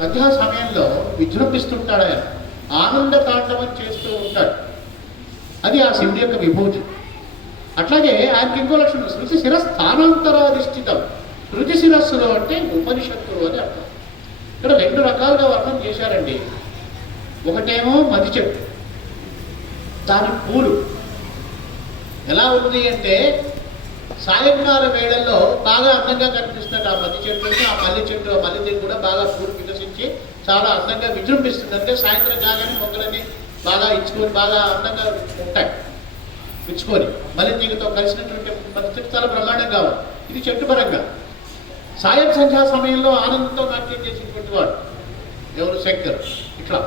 సంధ్యా సమయంలో విజృంభిస్తుంటాడు ఆయన. ఆనంద తాండవం చేస్తూ ఉంటాడు. అది ఆ శివుడి యొక్క విభూతి. అట్లాగే ఆయనకి ఇంకో లక్షణం. శృతి శిర స్థానాంతరాధిష్ఠితం శృతి శిరస్సులో అంటే ఉపనిషత్తులు అని అర్థం. ఇక్కడ రెండు రకాలుగా వర్ణం చేశారండి. ఒకటేమో మది చెట్టు. దాని పూలు. ఎలా ఉంది అంటే సాయంకాల వేళల్లో బాగా అందంగా కనిపిస్తాడు ఆ మది చెట్టు. ఆ మల్లె చెట్టు ఆ మల్లె చెట్టు కూడా బాగా పూలు మనకి చాలా అందంగా విజృంభిస్తుంది అంటే సాయంత్రం కాగానే మొక్కలన్నీ బాగా ఇచ్చుకొని బాగా అందంగా ఉంటాయి. ఇచ్చుకొని మళ్ళీ తీగతో కలిసినటువంటి పరిస్థితి చాలా బ్రహ్మాండంగా ఉంది. ఇది చెట్టు పరంగా. సాయం సంధ్యా సమయంలో ఆనందంతో నాట్యం చేసినటువంటి వాడు. ఎవరు? శంకర్. ఇట్లా.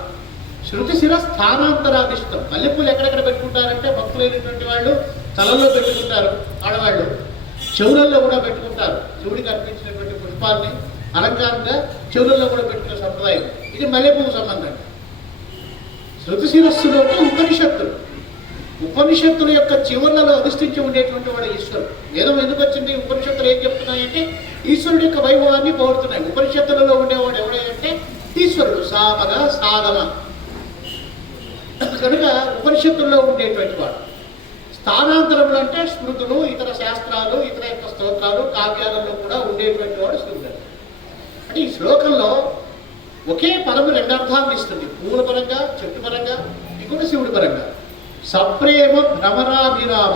శృతి శిర స్థానాంతరాధిష్టం. మల్లెపూలు ఎక్కడెక్కడ పెట్టుకుంటారంటే భక్తులైనటువంటి వాళ్ళు తలల్లో పెట్టుకుంటారు ఆడవాళ్ళు. చెవులలో కూడా పెట్టుకుంటారు. శివుడికి అర్పించినటువంటి పుష్పాలని అలంకారంగా చెవులలో కూడా పెట్టుకుంటారు. సంప్రదాయం. ఇది మల్లెపూలు సంబంధం. శృతి శిరస్సులో ఉపనిషత్తులు. ఉపనిషత్తుల యొక్క చివర్లలో అధిష్ఠించి ఉండేటువంటి వాడు ఈశ్వరుడు. వేదం ఎందుకు వచ్చింది? ఉపనిషత్తులు ఏం చెప్తున్నాయంటే ఈశ్వరుడు యొక్క వైభవాన్ని పోగొడుతున్నాయి. ఉపనిషత్తులలో ఉండేవాడు ఎవడంటే ఈశ్వరుడు సాధన సాధన. కనుక ఉపనిషత్తుల్లో ఉండేటువంటి వాడు. స్థానాంతరములు అంటే స్మృతులు ఇతర శాస్త్రాలు ఇతర యొక్క స్తోత్రాలు కావ్యాలలో కూడా ఉండేటువంటి వాడు శివుడు అంటే ఈ శ్లోకంలో ఒకే పదము రెండు అర్థాలను ఇస్తుంది. పూల పరంగా చెట్టు పరంగా ఇంకొక శివుడి పరంగా సప్రేమ భ్రమరాభిరామ.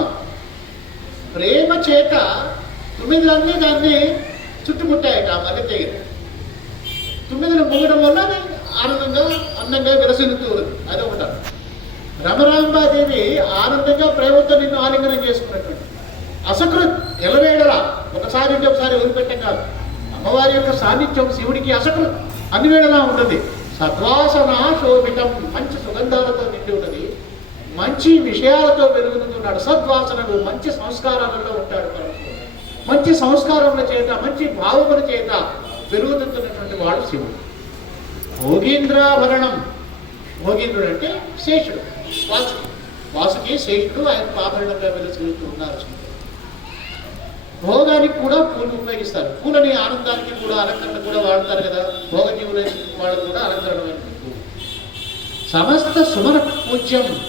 ప్రేమ చేత తొమ్మిదిలన్నీ దాన్ని చుట్టుముట్టాయట ఆ మధ్య తీగ. తొమ్మిదిలు మొగడం వల్ల అది ఆనందంగా అందంగా విరసిల్లుతూ ఉంది అది ఒకటి భ్రమరాంబాదేవి ఆనందంగా ప్రేమతో నిన్ను ఆలింగనం చేసుకున్నటువంటి. అసకృత్ ఎలవేడలా ఒకసారి ఇంకొకసారి ఒకసారి వదిలిపెట్టం కాదు. అమ్మవారి యొక్క సాన్నిధ్యం శివుడికి అసకృత్. అన్ని వేళలా ఉంటుంది సద్వాసన శోభితం మంచి సుగంధాలతో నిండి ఉన్నది. మంచి విషయాలతో వెలుగుతున్నాడు సద్వాసనలు మంచి సంస్కారాలలో ఉంటాడు మంచి సంస్కారముల చేత మంచి భావముల చేత పెరుగుతున్నటువంటి వాడు శివుడు. భోగీంద్రాభరణం. భోగీంద్రుడు అంటే శేషుడు. వాసుకి వాసుకి శేషుడు ఆయన ఆభరణంగా వెలుసులుతూ ఉన్నారు శివుడు. భోగానికి కూడా పూలు ఉపయోగిస్తారు. పూలని ఆనందానికి కూడా అలంకరణ కూడా వాడతారు కదా. భోగజీవుల వాళ్ళకు కూడా అలంకరణ సమస్త సుమర పూజ్యం.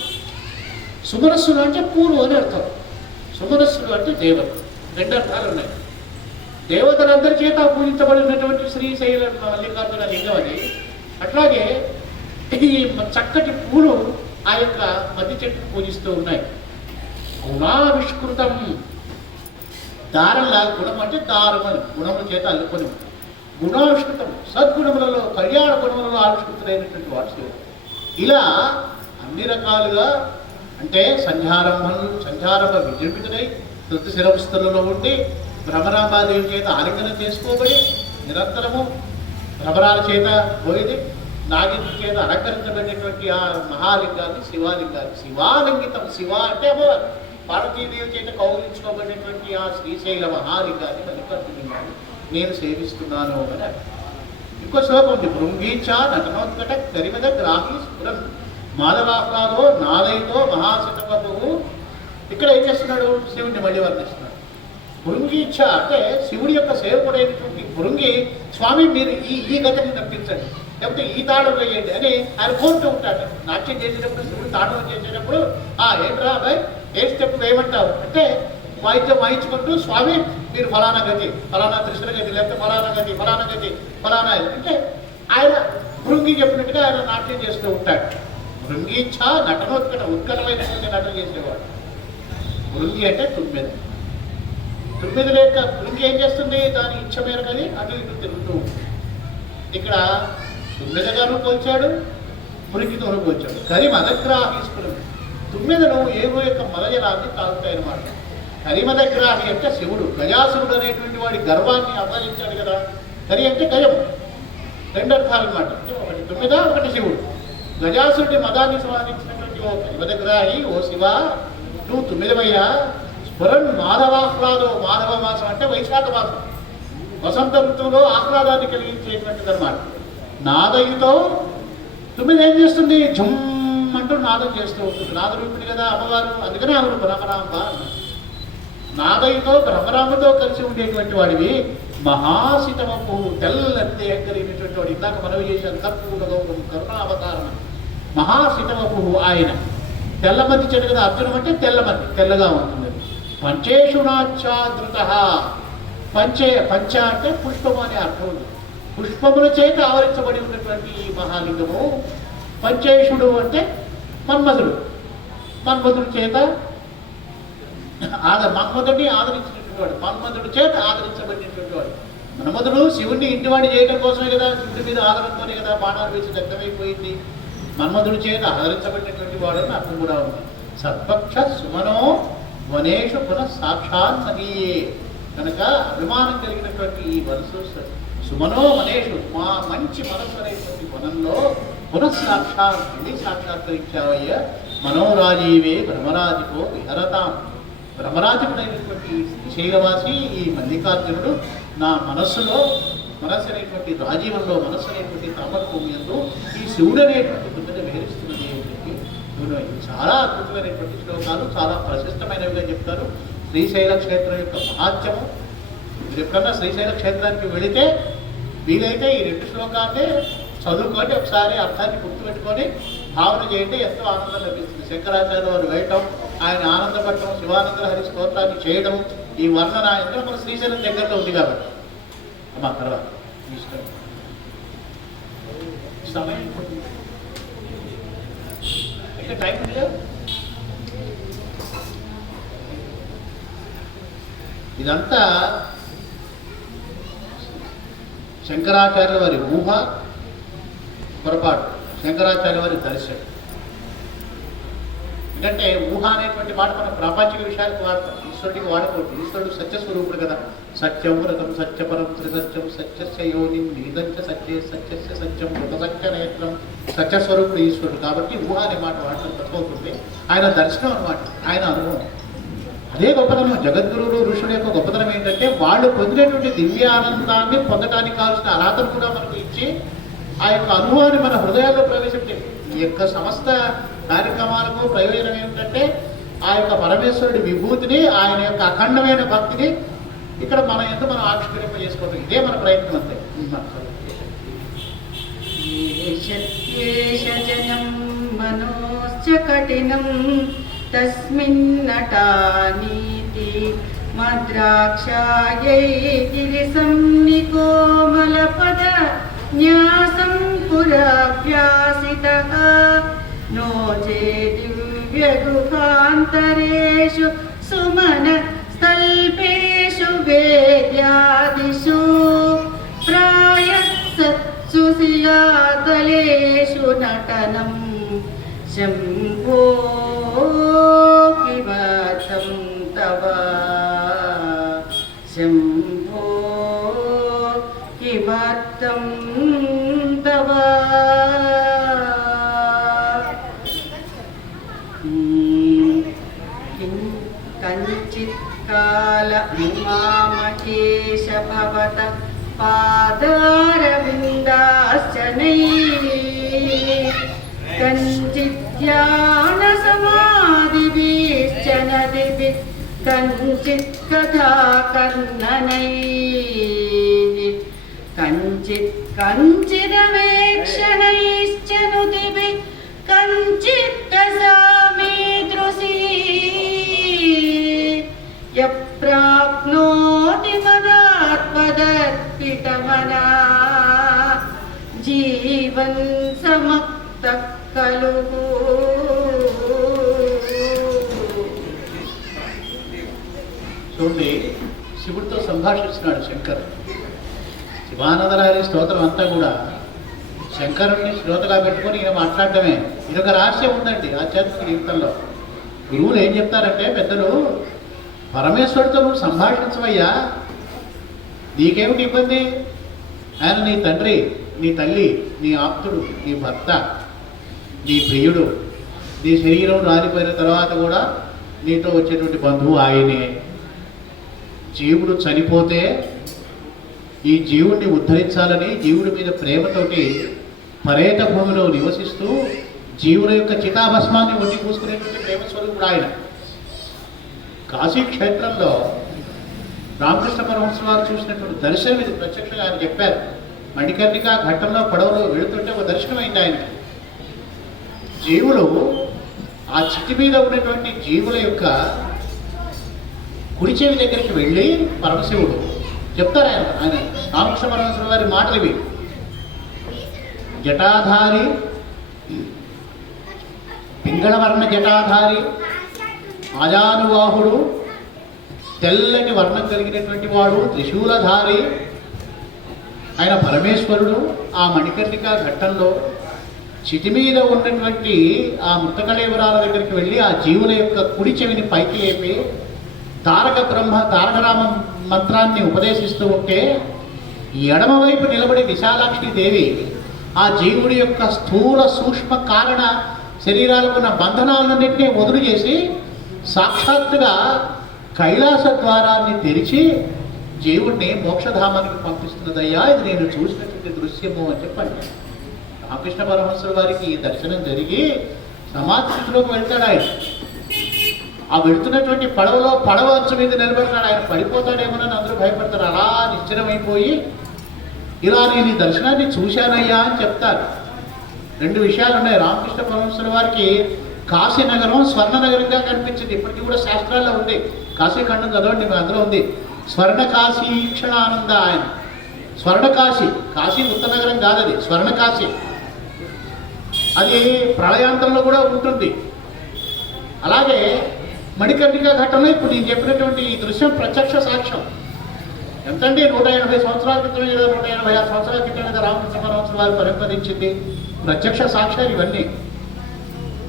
సుమనస్సులు అంటే పూలు అని అర్థం. సుమనస్సులు అంటే దేవత. రెండు అర్థాలు ఉన్నాయి. దేవతలందరి చేత పూజించబడినటువంటి శ్రీశైల మల్లికార్జున లింగం అది. అట్లాగే ఈ చక్కటి పూలు ఆ యొక్క మధ్య చెట్టు పూజిస్తూ ఉన్నాయి. గుణావిష్కృతం. దారంలా గుణం అంటే దారం గుణముల చేత అల్లుకొని గుణావిష్కృతం సద్గుణములలో కళ్యాణ గుణములలో ఆవిష్కృతులైనటువంటి వాడు ఇలా అన్ని రకాలుగా అంటే సంధ్యారంభం సంధ్యారంభ విజృంభితుడై తృప్తి శిరస్థులలో ఉండి భ్రమరాంబాదేవి చేత ఆలింగనం చేసుకోబడి నిరంతరము భ్రమరాల చేత పోయింది నాగేంద్ర చేత అలంకరించబడినటువంటి ఆ మహాలింగాన్ని శివాలింగాన్ని. శివాలింగితం శివ అంటే అమ్మవారు. పార్వతీదేవి చేత కౌగిలించుకోబడినటువంటి ఆ శ్రీశైల మహాలింగాన్ని మల్లికార్జులింగాన్ని నేను సేవిస్తున్నాను అని ఇంకో శ్లోకం ఉంది భృంగీచ నటనోత్కట కరిమద గ్రాహి స్ఫురం మాధవాహ్లాదో నాలైతో మహాశతపపు ఇక్కడ ఏం చేస్తున్నాడు? శివుడిని మళ్ళీ వర్ణిస్తున్నాడు. భృంగీచ్ఛ అంటే శివుడి యొక్క సేవకుడైనటువంటి భృంగి స్వామి మీరు ఈ ఈ గతని నప్పించండి లేకపోతే ఈ తాళం వేయండి అని ఆయన కోరుతూ ఉంటాడు. నాట్యం చేసేటప్పుడు శివుడు తాళం చేసేటప్పుడు ఆ ఏంట్రా అబ్బాయి ఏ స్టెప్ వేయమంటావు అంటే వాయిద్యం వాయించుకుంటూ స్వామి మీరు ఫలానా గతి ఫలానా త్రిశూల గతి లేకపోతే ఫలానా గతి ఫలానా గతి ఫలానా అంటే ఆయన భృంగి చెప్పినట్టుగా ఆయన నాట్యం చేస్తూ ఉంటాడు. భృంగీచ్ఛ నటనోత్కట ఉత్కటమైనటువంటి నటన చేసేవాడు. భృంగి అంటే తుమ్మెద. తుమ్మెద లేక భృంగి ఏం చేస్తుంది? దాని ఇచ్చ మేరకు అది అటు ఇటు తిరుగుతూ ఇక్కడ ఇక్కడ తుమ్మెదగాను పోల్చాడు మురికితోను పోల్చాడు. కరి మదగ్రాహీస్ఫురం తుమ్మెదను ఏవో యొక్క మలజలాన్ని తాగుతాయన్నమాట. కరిమదగ్రాహి అంటే శివుడు గజాసురుడు అనేటువంటి వాడి గర్వాన్ని అపహరించాడు కదా. కరి అంటే గజం రెండు అర్థాలు అనమాట ఒకటి తుమ్మెద ఒకటి శివుడు. గజాసురుడి మదాన్ని స్వాదించినటువంటి ఓ కరిమదగ్రాహి ఓ శివ నువ్వు తుమ్మెదవయ్యా. స్ఫురన్ మాధవాహ్లాదో మాధవ మాసం అంటే వైశాఖ మాసం. వసంత ఋతువులో ఆహ్లాదాన్ని కలిగించేటువంటిది అనమాట నాదయుతో తొమ్మిది ఏం చేస్తుంది? ఝుమ్ అంటూ నాదం చేస్తూ ఉంటుంది. నాదరూపిణి కదా అమ్మవారు. అందుకనే ఆవిడ భ్రమరాంబ నాదయ్యతో బ్రహ్మరాముతో కలిసి ఉండేటువంటి వాడివి మహాశితమపు పువ్వు తెల్లంతే కలిగినటువంటి వాడు. ఇందాక మనవి చేశాను కర్పూర గౌరవం కరుణావతారణ మహాశితమపు పువ్వు ఆయన. తెల్లమతి చెడు కదా అర్జునం అంటే తెల్లమతి తెల్లగా ఉంటుంది. పంచేషుణాచ్ఛాదృత పంచే పంచ అంటే పుష్పము అనే అర్థం ఉంది. పుష్పముల చేత ఆవరించబడి ఉన్నటువంటి ఈ మహాలింగము పంచేషుడు అంటే మన్మధుడు. మన్మధుడు చేత ఆద మన్మధుడిని ఆదరించినటువంటి వాడు. మన్మధుడి చేత ఆదరించబడినటువంటి వాడు. మన్మధుడు శివుడిని ఇంటివాడి చేయడం కోసమే కదా శివుడి మీద ఆదరంతోనే కదా బాణాలు వేసి దగ్ధమైపోయింది. మన్మధుడి చేత ఆదరించబడినటువంటి వాడు అని అర్థం కూడా ఉంది. సత్పక్ష సుమనో వనేషు పునః సాక్షాత్ నదీయే. కనుక అభిమానం కలిగినటువంటి ఈ మనసు సుమనో వనేషు మా మంచి మనసు అనేటువంటి వనంలో పునఃసాక్షాత్ ఇది సాక్షాత్కరించావయ్య మనోరాజీవే బ్రహ్మరాజుకో విహరతాం. భ్రమరాజకుడైనటువంటి శ్రీశైలవాసి ఈ మల్లికార్జునుడు నా మనస్సులో మనస్సు అనేటువంటి రాజీవంలో మనస్సు అనేటువంటి తామరభూమియంలో ఈ శివుడు అనేటువంటి బుద్ధిని విహరిస్తున్నది అని చెప్పి చాలా అద్భుతమైనటువంటి శ్లోకాలు చాలా ప్రశస్తమైనవిగా చెప్తారు. శ్రీశైల క్షేత్రం యొక్క మహాత్యము ఎప్పుడన్నా శ్రీశైల క్షేత్రానికి వెళితే వీలైతే ఈ రెండు శ్లోకాలే చదువుకొని ఒకసారి అర్థాన్ని గుర్తుపెట్టుకొని భావన చేయండి. ఎంతో ఆనందం లభిస్తుంది. శంకరాచార్య వారు వేయటం ఆయన ఆనందపడటం శివానంద హరి స్తోత్రాన్ని చేయడం ఈ వర్ణన ఎందుకంటే మన శ్రీశైలం దగ్గరలో ఉంది కాబట్టి. అమ్మా తర్వాత. సమయం ఇంకా టైం ఉంది? ఇదంతా శంకరాచార్య వారి ఊహ. పొరపాటు. శంకరాచార్య వారి దర్శనం. ఎందుకంటే ఊహ అనేటువంటి మాట మనం ప్రాపంచిక విషయాలకు వాడతాం. ఈశ్వరుడికి వాడకూడదు. ఈశ్వరుడు సత్యస్వరూపుడు కదా. సత్యం వ్రతం సత్యపరం త్రిసత్యం సత్యస్య యోని నీదంచ సత్య సత్యస్య సత్యం మృత సత్య నేత్రం. సత్యస్వరూపుడు ఈశ్వరుడు కాబట్టి ఊహ అనే మాట వాడటం తప్పవుతుంది. ఆయన దర్శనం అన్నమాట. ఆయన అనుభవం. అదే గొప్పతనం. జగద్గురువులు ఋషుల యొక్క గొప్పతనం ఏంటంటే వాళ్ళు పొందినటువంటి దివ్య ఆనందాన్ని పొందడానికి కావాల్సిన అర్హతను కూడా మనకు ఇచ్చి ఆ యొక్క అనుభవాన్ని మన హృదయాల్లో ప్రవేశపెట్టింది ఈ యొక్క సమస్త కార్యక్రమాలకు ప్రయోజనం ఏమిటంటే ఆ యొక్క పరమేశ్వరుడి విభూతిని ఆయన యొక్క అఖండమైన భక్తిని ఇక్కడ మన ఎంత మనం ఆవిష్కరింప చేసుకోవడం ఇదే మన ప్రయత్నం అంతే. ఏషత్యేష జనం మనోశ్చ కఠినం తస్మిన్నటానీతి మద్రాక్షాయై గిరిసం నికోమలపద न्यासं पुरभ्यासितः नो चेदिव्यगुहान्तरेषु सुमनस्तल्पेषु वेद्यादिषु प्रायः सत्सुशिलातलेषु नटनं शम् पादारविन्दाश्चनैः कञ्चित् ध्यानसमाधिभिश्च नदिभिः कञ्चित् कथा कर्णनैः कञ्चित् कञ्चिदवेक्षणैश्च नुतिभिः कञ्चित् रसामीदृशी यः प्राप्नोति కిటవనా జీవన్ సమక్త కలు. చూడండి శివుడితో సంభాషిస్తున్నాడు శంకర్. శివానందరాయని స్తోత్రం అంతా కూడా శంకరుణ్ణి శ్రోతగా పెట్టుకొని ఈయన మాట్లాడటమే. ఇదొక రహస్యం ఉందండి ఆధ్యాత్మిక జీవితంలో. గురువులు ఏం చెప్తారంటే పెద్దలు పరమేశ్వరుడితో నువ్వు సంభాషించవయ్యా. నీకేమిటి ఇబ్బంది? ఆయన నీ తండ్రి నీ తల్లి నీ ఆప్తుడు నీ భర్త నీ ప్రియుడు. నీ శరీరం రాలిపోయిన తర్వాత కూడా నీతో వచ్చేటువంటి బంధువు ఆయనే. జీవుడు చనిపోతే ఈ జీవుడిని ఉద్ధరించాలని జీవుడి మీద ప్రేమతోటి పర్యట భూమిలో నివసిస్తూ జీవుల యొక్క చితాభస్మాన్ని ఒడ్డి పూసుకునేటువంటి ప్రేమ స్వరూపుడు ఆయన. కాశీ క్షేత్రంలో రామకృష్ణ పరమహంస వారు చూసినటువంటి దర్శనం ఇది. ప్రత్యక్షంగా ఆయన చెప్పారు. మణికర్ణిక ఘట్టంలో పడవలో వెళుతుంటే ఒక దర్శనం ఆయన. జీవులు ఆ చిట్టి మీద ఉన్నటువంటి జీవుల యొక్క కుడిచేవి దగ్గరికి వెళ్ళి పరమశివుడు చెప్తారు ఆయన. ఆయన రామకృష్ణ పరమశివ వారి మాటలు ఇవి. జటాధారి పింగళవర్ణ జటాధారి ఆజానువాహుడు తెల్లటి వర్ణం కలిగినటువంటి వాడు త్రిశూలధారి. ఆయన పరమేశ్వరుడు. ఆ మణికర్ణిక ఘట్టంలో చిటి మీద ఉన్నటువంటి ఆ మృతకళేవరాల దగ్గరికి వెళ్ళి ఆ జీవుల యొక్క కుడి చెవిని పైకి లేపి తారక బ్రహ్మ తారకరామ మంత్రాన్ని ఉపదేశిస్తూ ఉంటే ఎడమవైపు నిలబడి విశాలాక్షి దేవి ఆ జీవుడి యొక్క స్థూల సూక్ష్మ కారణ శరీరాలకు ఉన్న బంధనాలన్నింటినీ వదులు చేసి సాక్షాత్తుగా కైలాస ద్వారాన్ని తెరిచి జీవుడిని మోక్షధామానికి పంపిస్తున్నదయ్యా ఇది నేను చూసినటువంటి దృశ్యము అని చెప్పండి. రామకృష్ణ పరమహంసుల వారికి ఈ దర్శనం జరిగి సమాధి స్థితిలోకి వెళ్తాడు ఆయన. ఆ వెళుతున్నటువంటి పడవలో పడవ అంచు మీద నిలబడతాడు. ఆయన పడిపోతాడేమోనని అందరూ భయపడతారు. అలా నిశ్చలమైపోయి ఇలా నేను ఈ దర్శనాన్ని చూశానయ్యా అని చెప్తారు. రెండు విషయాలు ఉన్నాయి రామకృష్ణ పరమహంసుల వారికి కాశీ నగరం స్వర్ణ నగరంగా కనిపించింది. ఇప్పటికీ కూడా శాస్త్రాల్లో ఉంది. కాశీఖండం చదవండి మీ అందులో ఉంది. స్వర్ణ కాశీ క్షణానంద ఆయన. స్వర్ణ కాశీ కాశీ ఉత్తర నగరం కాదు అది. స్వర్ణ కాశీ అది ప్రళయాంతంలో కూడా ఉంటుంది. అలాగే మణికర్ణిక ఘట్టంలో ఇప్పుడు నేను చెప్పినటువంటి ఈ దృశ్యం ప్రత్యక్ష సాక్ష్యం. ఎంతండి? నూట ఎనభై సంవత్సరాల క్రితం కదా నూట ఎనభై ఆరు సంవత్సరాల క్రితం కదా రామకృష్ణ పరమహంస వారు పరిపదించింది ప్రత్యక్ష సాక్ష్యాలు ఇవన్నీ.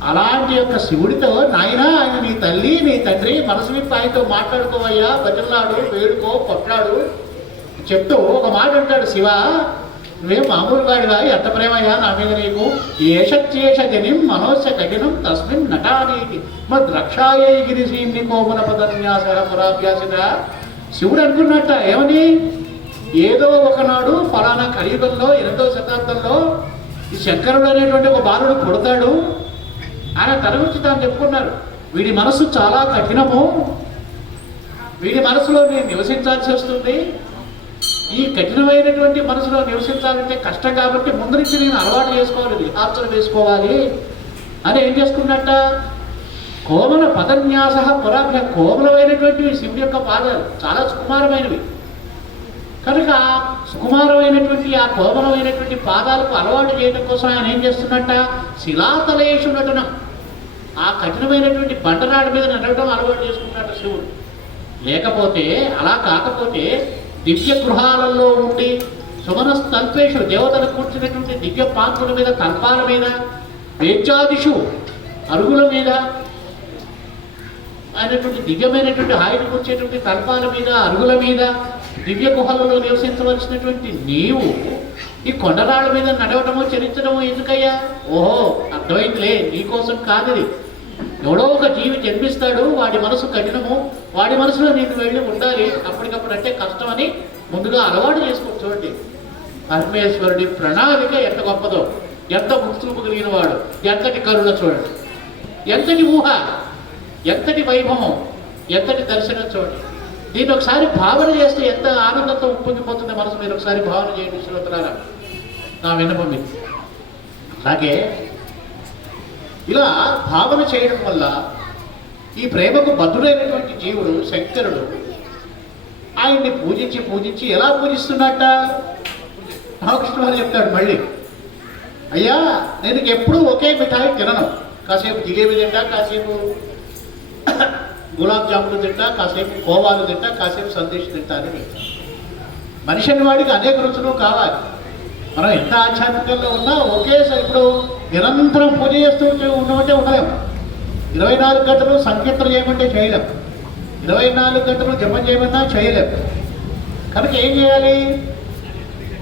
అలాంటి యొక్క శివుడితో నాయన ఆయన నీ తల్లి నీ తండ్రి మనసు విప్పి ఆయనతో మాట్లాడుకోవయ్యా భజనలాడు వేడుకో కొట్లాడు చెప్తూ ఒక మాట అంటాడు శివ. నువ్వే మామూలు వాడివా? ఎంత ప్రేమయ్యా నా మీద నీకు? ఏషత్యేష జనిం మనోస్య కఠినం తస్మిన్ నటానీకి మా రక్షాయై గిరిశీంని కోమల పదన్యాస పురాభ్యాసిత. శివుడు అనుకున్నట్ట ఏమని? ఏదో ఒకనాడు ఫలానా కలియుగంలో ఎనిమిదో శతాబ్దంలో శంకరుడు అనేటువంటి ఒక బాలుడు పుడతాడు. ఆయన తన గురించి తాను చెప్పుకున్నారు. వీడి మనసు చాలా కఠినము. వీడి మనసులో నేను నివసించాల్సి వస్తుంది. ఈ కఠినమైనటువంటి మనసులో నివసించాలంటే కష్టం కాబట్టి ముందు నుంచి నేను అలవాటు చేసుకోవాలి విహార్చన వేసుకోవాలి అని ఏం చేసుకున్నట్ట? కోమల పదన్యాస పురాభ్య కోమలమైనటువంటివి శివుడి యొక్క పాదాలు చాలా సుకుమారమైనవి. కనుక ఆ సుకుమారమైనటువంటి ఆ కోమలమైనటువంటి పాదాలకు అలవాటు చేయడం కోసం ఆయన ఏం చేస్తున్నట్ట? శిలాతలేషు నటనం ఆ కఠినమైనటువంటి బండరాడి మీద నడవడం అలవాటు చేసుకున్నట్టు శివుడు. లేకపోతే అలా కాకపోతే దివ్య గృహాలలో ఉండి సుమనస్తల్పేషు దేవతలు కూర్చున్నటువంటి దివ్య పాత్రల మీద తల్పాల మీద వేచాదిషు అరుగుల మీద అయినటువంటి దివ్యమైనటువంటి హాయిని కూర్చేటువంటి తల్పాల మీద అరుగుల మీద దివ్య గుహలలో నివసించవలసినటువంటి నీవు ఈ కొండరాళ్ళ మీద నడవటము చరించడము ఎందుకయ్యా? ఓహో అర్థమైందిలే నీకోసం కాదు ఎవడో ఒక జీవి జన్మిస్తాడు వాడి మనసు కఠినము వాడి మనసులో నేను వెళ్ళి ఉండాలి అప్పటికప్పుడు అంటే కష్టం అని ముందుగా అలవాటు చేసుకో చూడండి. పరమేశ్వరుడి ప్రణాళిక ఎంత గొప్పదో ఎంత ముక్తులుపు కలిగిన వాడు ఎంతటి కరుణ చూడండి. ఎంతటి ఊహ ఎంతటి వైభవం ఎంతటి దర్శనం చూడండి. దీన్ని ఒకసారి భావన చేస్తే ఎంత ఆనందంతో ఉప్పొంగిపోతుంది మనసు మీరు ఒకసారి భావన చేయండి శ్రోతలారా నా విన్నపం ఇది అలాగే ఇలా భావన చేయడం వల్ల ఈ ప్రేమకు బద్ధుడైనటువంటి జీవుడు శంకరుడు ఆయన్ని పూజించి పూజించి ఎలా పూజిస్తున్నట్ట రామకృష్ణ వారు చెప్తాడు మళ్ళీ. అయ్యా నేను ఎప్పుడూ ఒకే మిఠాయి తినను. కాసేపు జిలేబీ తింటా కాసేపు గులాబ్ జాములు తింటా కాసేపు కోవాలు తింటా కాసేపు సందేశ్ తింటా అని మనిషి అనే వాడికి అనేక రుచులు కావాలి. మనం ఎంత ఆధ్యాత్మికంగా ఉన్నా ఒకేసారి ఇప్పుడు నిరంతరం పూజ చేస్తూ ఉండమంటే ఉండలేము ఇరవై నాలుగు గంటలు సంకీర్తన చేయమంటే చేయలేం. ఇరవై నాలుగు గంటలు జపం చేయమన్నా చేయలేం. కనుక ఏం చేయాలి?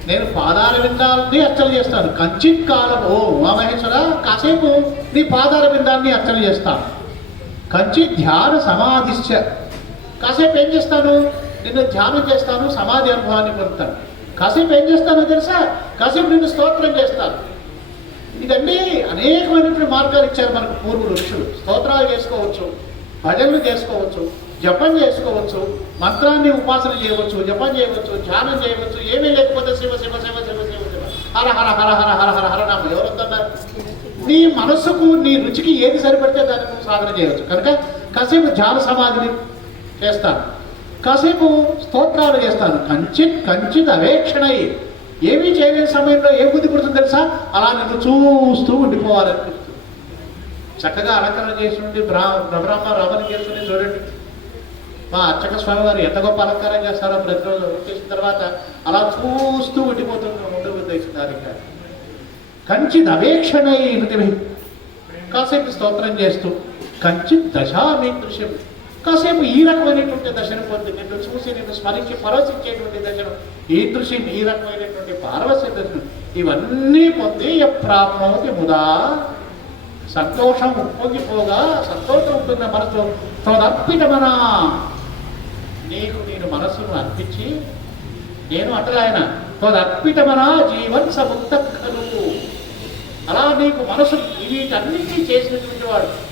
నేను పాదాల విందాలని అర్చన చేస్తాను. కంచిత్ కాలం ఓ ఉమామహేశ్వర కాసేపు నీ పాదాల విందాన్ని అర్చన చేస్తాను. కంచి ధ్యాన సమాధిశ్చ. కాసేపు ఏం చేస్తాను? నిన్ను ధ్యానం చేస్తాను సమాధి అనుభవాన్ని పొందుతాను. కాసేపు ఏం చేస్తానో తెలుసా? కాసేపు నిన్ను స్తోత్రం చేస్తాను. ఇదండి అనేకమైనటువంటి మార్గాలు ఇచ్చారు మనకు పూర్వులు ఋషులు. స్తోత్రాలు చేసుకోవచ్చు భజనలు చేసుకోవచ్చు జపం చేసుకోవచ్చు మంత్రాన్ని ఉపాసన చేయవచ్చు జపం చేయవచ్చు ధ్యానం చేయవచ్చు ఏమీ లేకపోతే శివ శివ శివ శివ శివ శివ. హర హర హర హర హర హర హర నామ. ఎవరొద్దన్నారు నీ మనస్సుకు నీ రుచికి ఏది సరిపడితే దాన్ని నువ్వు సాధన చేయవచ్చు. కనుక కాసేపు ధ్యాన సమాధిని చేస్తాను. కాసేపు స్తోత్రాలు చేస్తాను. కంచిత్ కంచిత్ అవేక్షణయి ఏమీ చేయలేని సమయంలో ఏ బుద్ధి పుడుతుంది తెలుసా? అలా నిన్ను చూస్తూ ఉండిపోవాలనిపిస్తుంది చక్కగా అలంకరణ చేసి ఉండి బ్రా బ్రహ్మ రమణ చేసుకుని చూడండి. మా అర్చక స్వామి వారు ఎంత గొప్ప అలంకారం చేస్తారో ప్రతిరోజు చేసిన తర్వాత అలా చూస్తూ ఉండిపోతుంది ముందు ఉద్దేశించారు ఇంకా. కంచిత్ అవేక్షణై కాసేపు స్తోత్రం చేస్తూ కంచిత్ దశామి దృశ్యం. కాసేపు ఈ రకమైనటువంటి దశను పొంది నిన్ను చూసి నిన్ను స్మరించి పరవశించేటువంటి దశను ఈ దృశ్యం ఈ రకమైనటువంటి పార్వశ్య దశను ఇవన్నీ పొంది ప్రాప్నోతి ముదా. సంతోషం ఉప్పొంగిపోగా సంతోషం ఉంటుంది మనసు తోదర్పితమనా నీకు నేను మనసును అర్పించి నేను అంటారు ఆయన తోదర్పితమనా జీవన్ సముక్త అలా నీకు మనసు వీటన్నిటినీ చేసినటువంటి వాడు.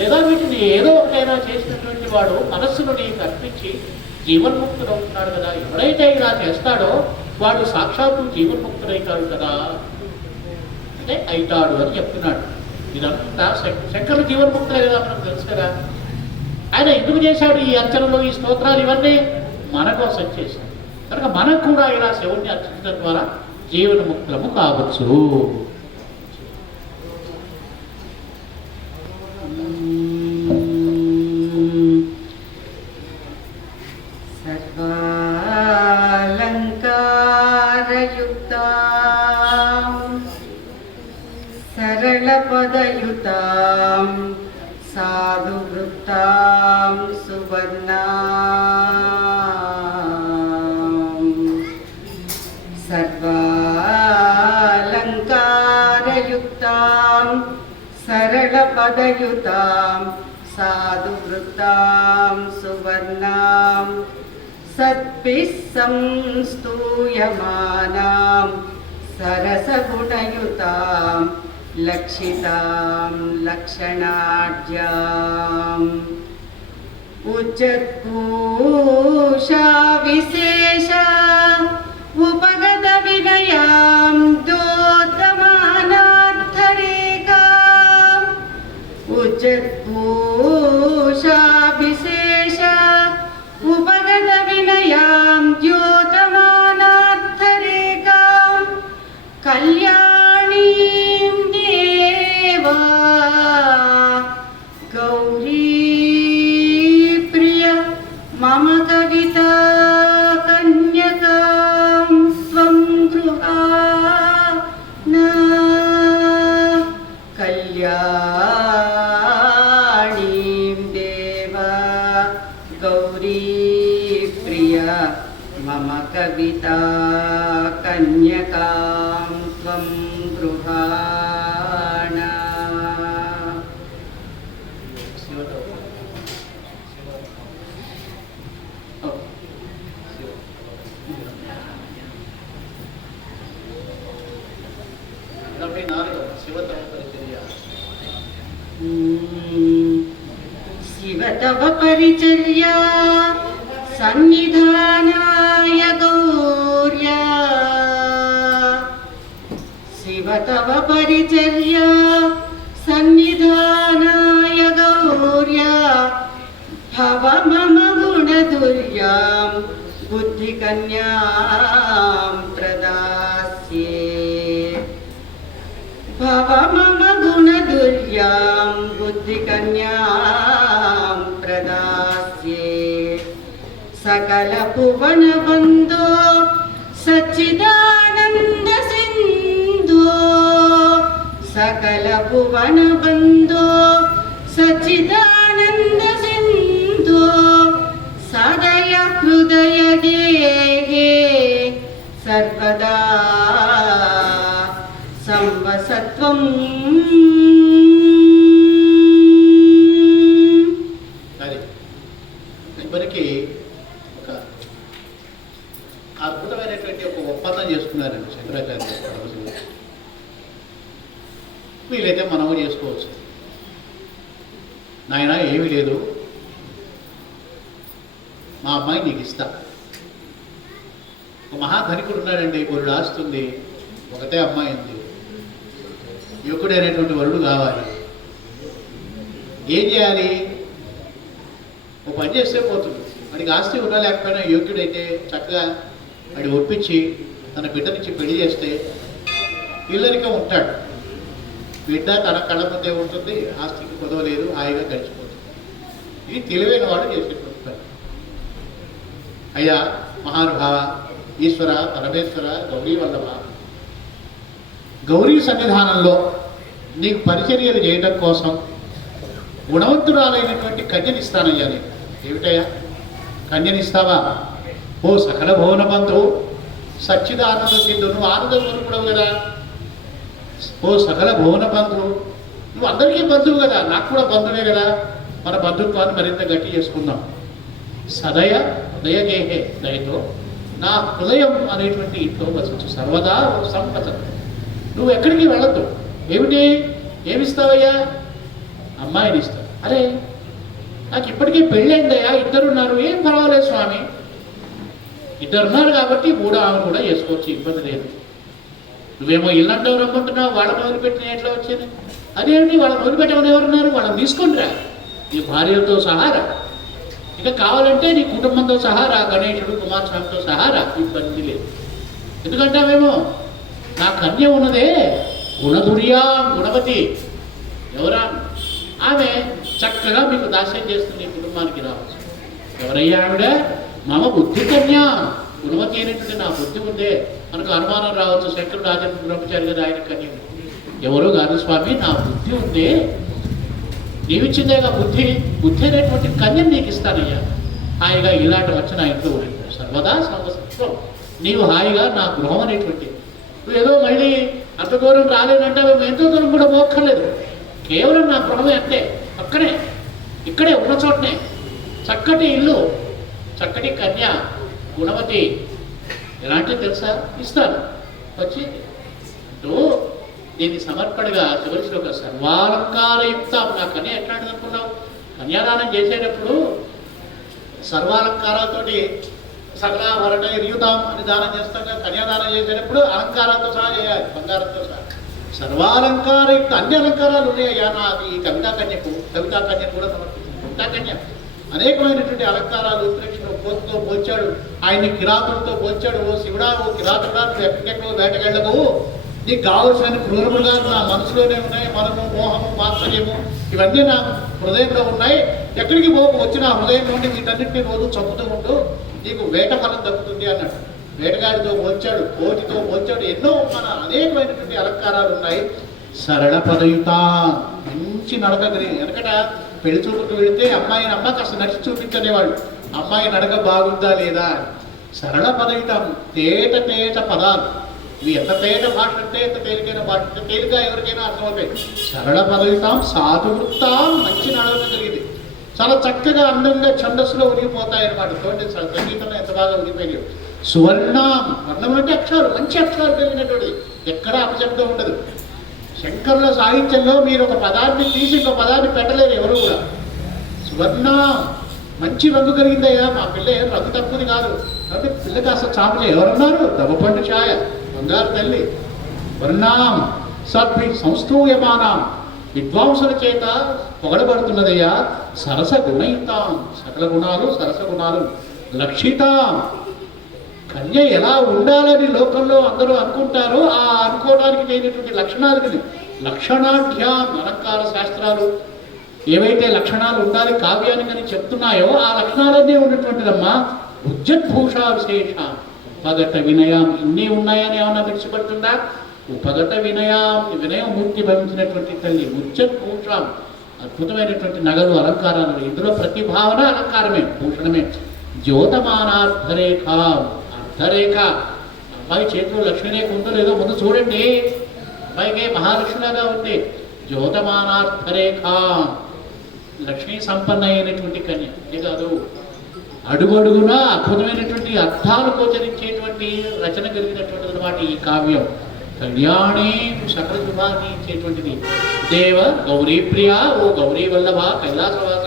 లేదా వీటిని ఏదో ఒకటైనా చేసినటువంటి వాడు మనస్సును నీకు అర్పించి జీవన్ముక్తుడవుతున్నాడు కదా. ఎవరైతే ఇలా చేస్తాడో వాడు సాక్షాత్తు జీవన్ముక్తుడైతాడు కదా. అంటే అయితాడు అని చెప్తున్నాడు. ఇదంతా శంకర జీవన్ముక్తులే కదా మనకు తెలుసు కదా. ఆయన ఎందుకు చేశాడు ఈ అర్చనలు ఈ స్తోత్రాలు ఇవన్నీ? మన కోసం చేశాడు. కనుక మనకు కూడా ఇలా శివుణ్ణి అర్చించడం ద్వారా జీవనముక్తులము కావచ్చు. సర్వాలంకారయుక్తాం సరళపదయుతాం సాధువృత్తాం సువర్ణాం సర్వాలంకారయుక్తాం సరళపదయుతాం సాధువృత్తాం సువర్ణాం सद्भिः संस्तूयमानां सरसगुणयुतां लक्षितां लक्षणाढ्याम् उच्चत्पूषा विशेषा उपगतविनयां दोतमानार्थरेका उच्चत्पूषाभि త్వం గృహాణా నలభై నాలుగు శివతమ പരിചര്യ സന്നിധാനായ ഗൗര്യ ബുദ്ധികന്യാം പ്രദാസ്യേ. ഭവ ബുദ്ധികന്യാം പ്രദാസ്യേ. സകല సకల భువన బంధో సచ్చిదానంద సింధో సదయ హృదయ దేహే సర్వదా వీలైతే మనము చేసుకోవచ్చు. నాయన ఏమీ లేదు. మా అమ్మాయి నీకు ఇస్తా. ఒక మహాధనికుడు ఉన్నాడండి గురుడు ఆస్తుంది ఒకటే అమ్మాయి ఉంది. యువకుడు అనేటువంటి వరుడు కావాలి. ఏం చేయాలి? ఓ పని చేస్తే పోతుంది. వాడికి ఆస్తి ఉన్నా లేకపోయినా యోగ్యుడైతే చక్కగా వాడి ఒప్పించి తన బిడ్డనిచ్చి పెళ్ళి చేస్తే ఇల్లరిక ఉంటాడు. బిడ్డ తన కళ్ళ ముందే ఉంటుంది ఆస్తికి కుదవలేదు హాయిగా గడిచిపోతుంది. ఇది తెలివైన వాడు చేసేటువంటి పని అయ్యా మహానుభావ ఈశ్వర పరమేశ్వర గౌరీ వల్లభ గౌరీ సన్నిధానంలో నీకు పరిచర్యలు చేయడం కోసం గుణవంతురాలైనటువంటి కన్యనిస్తానయ్యా నేను. ఏమిటయ్యా? కన్యనిస్తావా ఓ సకల భువన బంధువు సచ్చిదానంద సింధు ఆనందం కొనుక్కుడవు కదా. ఓ సకల భువన బంధువు నువ్వు అందరికీ బంధువు కదా నాకు కూడా బంధువే కదా. మన బంధుత్వాన్ని మరింత గట్టి చేసుకుందాం. సదయ హృదయగేహే దయతో నా హృదయం అనేటువంటి ఇంట్లో వసించు. సర్వదా సంపద. నువ్వు ఎక్కడికి వెళ్ళద్దు. ఏమిటి? ఏమిస్తావయ్యా? అమ్మాయిని ఇస్తావు అరే నాకు ఇప్పటికీ పెళ్ళైందయ్యా ఇద్దరున్నారు. ఏం పర్వాలేదు స్వామి. ఇద్దరున్నారు కాబట్టి మూడో ఆమె కూడా చేసుకోవచ్చు ఇబ్బంది లేదు. నువ్వేమో ఇల్లందరూ రమ్మంటున్నావు వాళ్ళని వదిలిపెట్టిన ఎట్లా వచ్చింది? అదేంటి వాళ్ళని వదిలిపెట్టమని ఎవరున్నారు వాళ్ళని తీసుకుంటురా నీ భార్యలతో సహా రా. ఇక కావాలంటే నీ కుటుంబంతో సహా రా గణేశుడు కుమారస్వామితో సహా రా. ఇబ్బంది లేదు. ఎందుకంటావేమో? నా కన్య ఉన్నదే గుణదుర్యా గుణవతి. ఎవరా? ఆమె చక్కగా మీకు దాస్యం చేస్తుంది కుటుంబానికి రావచ్చు. ఎవరయ్యా ఆవిడ? మమ బుద్ధి కన్యా. గుణవతి అయినటువంటి నా బుద్ధి ఉందే. మనకు అనుమానం రావచ్చు శంకరుడు ఆచరణ బ్రహ్మచారి కదా ఆయన కన్య ఎవరు కాదు స్వామి నా బుద్ధి ఉందే. నీవిచ్చిందేగా బుద్ధి బుద్ధి అనేటువంటి కన్యను నీకు ఇస్తానయ్యా. హాయిగా ఇలాంటి వచ్చి నా ఇంట్లో ఉండిపో సర్వదా సర్వసత్వం. నీవు హాయిగా నా గృహం అనేటువంటి. నువ్వు ఏదో మళ్ళీ అంత దూరం రాలేదంటే మేము ఎంతో దూరం కూడా పోక్కర్లేదు. కేవలం నా గృహమే అంతే అక్కడే ఇక్కడే ఉన్న చోటనే. చక్కటి ఇల్లు చక్కటి కన్య గుణవతి ఎలాంటిది తెలుసా? ఇస్తాను. వచ్చి అంటూ దీన్ని సమర్పణగా చివరి ఒక సర్వాలంకారయుక్త నా కన్య ఎట్లాంటిది అనుకున్నావు? కన్యాదానం చేసేటప్పుడు సర్వాలంకారాలతోటి సకలాభరణ ఎరియుతాం అని దానం చేస్తాం కదా కన్యాదానం చేసేటప్పుడు అలంకారాలతో సహా చేయాలి బంగారంతో సహా. సర్వాలంకారయుక్త అన్ని అలంకారాలు ఉన్నాయా నాది ఈ కవితా కన్యకు కవితా కన్య కూడా సమర్పించింది కవితా కన్య అనేకమైనటువంటి అలంకారాలు ఉత్ప్రేక్షను పోతుతో పోల్చాడు ఆయన్ని కిరాతులతో పోల్చాడు. ఓ శివుడా ఓ కిరాతుడా నువ్వు ఎక్కడికెక్కడో వేటకెళ్ళవు నీకు కావలసిన క్రూరములుగా నా మనసులోనే ఉన్నాయి. మనము మోహము మాత్సర్యము ఇవన్నీ నా హృదయంలో ఉన్నాయి. ఎక్కడికి పోకు? వచ్చి నా హృదయం నుండి వీటన్నిటిని రోజు చంపుతూ ఉంటూ నీకు వేట ఫలం దక్కుతుంది అన్నాడు. వేటగాడితో పోల్చాడు కోటితో పోల్చాడు. ఎన్నో మన అనేకమైనటువంటి అలంకారాలు ఉన్నాయి. సరళ పదయుత మంచి నడక వెనకట పెళ్ళి చూపుకు వెళితే అమ్మాయిని అమ్మ కాస్త నడిచి చూపించనేవాళ్ళు. అమ్మాయి నడక బాగుందా లేదా? సరళ పదయుతం తేట తేట పదాలు. ఇవి ఎంత తేట భాష అంటే ఎంత తేలికైన భాష అంటే తేలిక ఎవరికైనా అర్థమవుతాయి. సరళ పదవితాం సాధువృత్తాం మంచి నడవడం కలిగింది. చాలా చక్కగా అందంగా ఛందస్సులో ఉనిగిపోతాయి అనమాట చూడండి సంగీతంలో ఎంత బాగా ఉనిగిపోయాయి సువర్ణం వర్ణం అంటే అక్షరాలు మంచి అక్షరాలు కలిగినటువంటి ఎక్కడ అపశబ్దం ఉండదు. శంకరుల సాహిత్యంలో మీరు ఒక పదాన్ని తీసి ఇంకో పదాన్ని పెట్టలేరు ఎవరు కూడా. సువర్ణం మంచి రంగు కలిగిందయ్యా మా పిల్ల ఏం రంగు తక్కువది కాదు. కాబట్టి పిల్ల కాస్త చాపలు. ఎవరున్నారు? దవ్వపండు ఛాయ బంగారు తల్లి. వర్ణాం సద్భి సంస్థూయమానాం. విద్వాంసుల చేత పొగడబడుతున్నదయ్యా. సరస గుణయుతాం. సకల గుణాలు సరస గుణాలు లక్షితాం. కన్య ఎలా ఉండాలని లోకంలో అందరూ అనుకుంటారో ఆ అనుకోవడానికి లేనటువంటి లక్షణాలు కలిగి లక్షణాఢ్యాం అలంకార శాస్త్రాలు. ఏవైతే లక్షణాలు ఉండాలి కావ్యానికి అని చెప్తున్నాయో ఆ లక్షణాలన్నీ ఉన్నటువంటిదమ్మా. ఉజ్జద్భూష విశేష ఉపగట వినయం ఇన్ని ఉన్నాయని ఏమన్నా విడిచిపడుతుందా ఉపగట వినయం వినయమూర్తి భవించినటువంటి తల్లి ఉజ్జద్భూషం అద్భుతమైనటువంటి నగలు అలంకారాలు. ఇందులో ప్రతి భావన అలంకారమే భూషణమే. ద్యోతమానార్థరేఖ అర్ధరేఖ. అబ్బాయి చేతిలో లక్ష్మీరేఖ ఉందో లేదో ముందు చూడండి. అబ్బాయికి మహాలక్ష్మిలాగా ఉంది. జ్యోతమానార్థరేఖ లక్ష్మీ సంపన్న అయినటువంటి కన్య అంతేకాదు అడుగడుగునా అద్భుతమైనటువంటి అర్థాలు గోచరించేటువంటి రచన కలిగినటువంటిది అనమాట ఈ కావ్యం. కళ్యాణి సకల శుభాన్ని ఇచ్చేటువంటిది. దేవ గౌరీ ప్రియ ఓ గౌరీ వల్లభ కైలాసవాస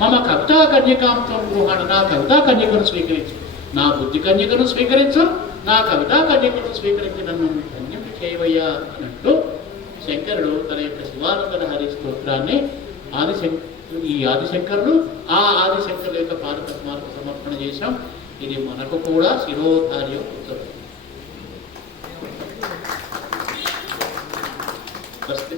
మమ కవితా కన్యకాంతం గృహాణ నా కవితా కన్యకను స్వీకరించు. నా బుద్ధి కన్యకను స్వీకరించు నా కవితా కన్యకను స్వీకరించి నన్ను ధన్యం చేయవయ్యా అన్నట్టు శంకరుడు తన యొక్క శివానందన హరి స్తోత్రాన్ని ఆదిశంకర్ ఈ ఆదిశంకర్లు ఆ ఆదిశంకర్ యొక్క పాదపద్మాలకు సమర్పణ చేశాం. ఇది మనకు కూడా శిరోధార్యం ఉత్తరం ఫస్ట్